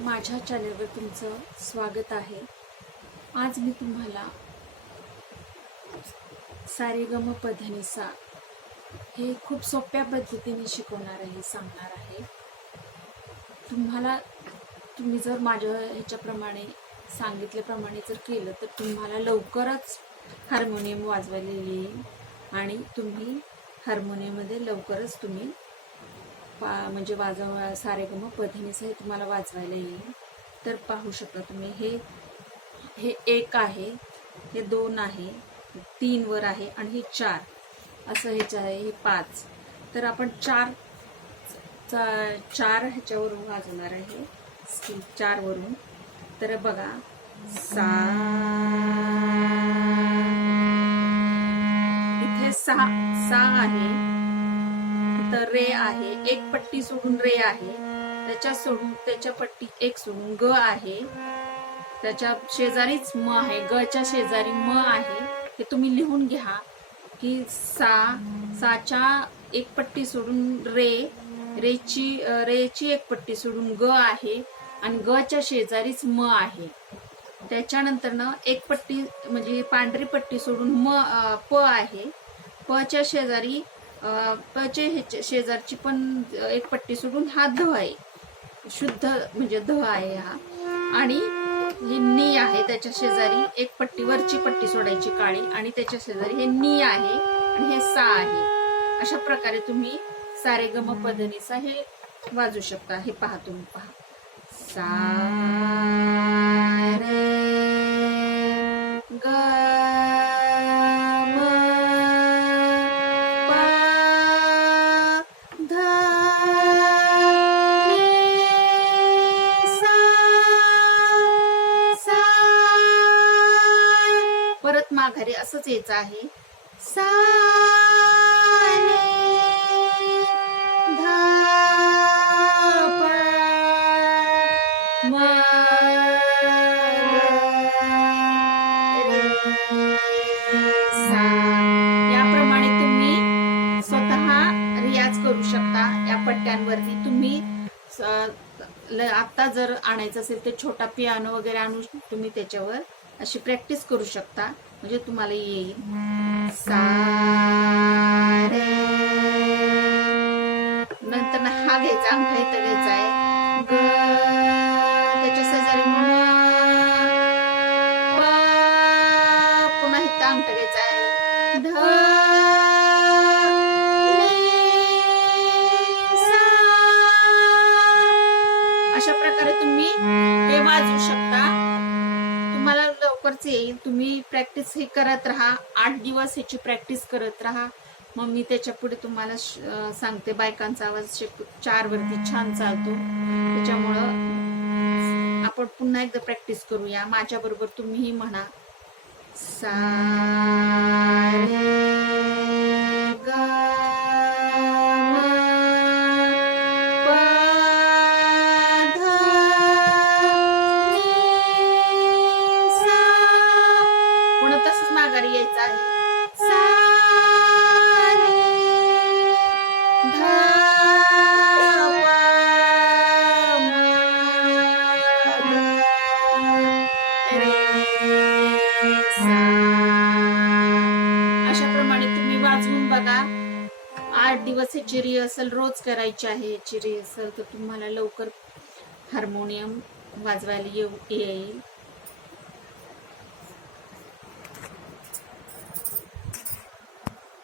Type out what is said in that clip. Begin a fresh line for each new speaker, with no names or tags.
माझ्या चॅनलवर तुमचं स्वागत आहे. आज मी तुम्हाला सारेगम पधनिसा हे खूप सोप्या पद्धतीने शिकवणार आहे सांगणार आहे. तुम्हाला तुम्ही जर माझ्या ह्याच्याप्रमाणे सांगितल्याप्रमाणे जर केलं तर तुम्हाला लवकरच हार्मोनियम वाजवायला येईल आणि तुम्ही हार्मोनियममध्ये लवकरच तुम्ही पा म्हणजे वाजव सारेगम पधनीचं हे तुम्हाला वाजवायला येईल. तर पाहू शकता तुम्ही हे हे एक आहे हे दोन आहे तीन वर आहे आणि हे चार. असं ह्याचं आहे हे पाच. तर आपण चार चा- चार ह्याच्यावरून वाजवणार आहे. चारवरून चार वरून. तर बघा. सा इथे सहा सहा आहे. तर रे आहे. एक पट्टी सोडून रे आहे. त्याच्या सोडून त्याच्या पट्टी एक सोडून ग आहे. त्याच्या शेजारीच म आहे. गच्या शेजारी म आहे. हे तुम्ही लिहून घ्या की सा साच्या एक पट्टी सोडून रे रेची रेची एक पट्टी सोडून ग आहे आणि गच्या शेजारीच म आहे. त्याच्यानंतर ना एक पट्टी म्हणजे पांढरी पट्टी सोडून म प आहे. पच्या शेजारी अ, ह्याच्या शेजारची पण एक पट्टी सोडून हा ध आहे. शुद्ध म्हणजे ध आहे हा. आणि ही नी आहे त्याच्या शेजारी. एक पट्टी वरची पट्टी सोडायची काळी आणि त्याच्या शेजारी हे नी आहे आणि हे सा आहे. अशा प्रकारे तुम्ही सारे गम पदनीचा हे वाजू शकता. हे पहा तुम्ही पहा. सा माघारी असंच यायचं आहे. सा याप्रमाणे तुम्ही स्वतः रियाज करू शकता. या पट्ट्यांवरती तुम्ही स- आता जर आणायचं असेल तर छोटा पियानो वगैरे आणून तुम्ही त्याच्यावर अशी प्रॅक्टिस करू शकता. म्हणजे तुम्हाला येईल. सा रे नंतर ना हा घ्यायचा अंगठा इथं घ्यायचा आहे. ग त्याच्या शेजारी पुन्हा इथं अंगठा घ्यायचा आहे. ध. अशा प्रकारे तुम्ही हे वाजवू शकता. लवकरच येईल. तुम्ही प्रॅक्टिस हे करत राहा. आठ दिवस ह्याची प्रॅक्टिस करत राहा. मग मी त्याच्या पुढे तुम्हाला सांगते. बायकांचा आवाज चार वरती छान चालतो. त्याच्यामुळं आपण पुन्हा एकदा प्रॅक्टिस करूया. माझ्या बरोबर तुम्हीही म्हणा. सा बघा. आठ दिवस ह्याची रिहर्सल रोज करायची आहे याची रिहर्सल तर तुम्हाला लवकर हार्मोनियम वाजवायला येऊ येईल.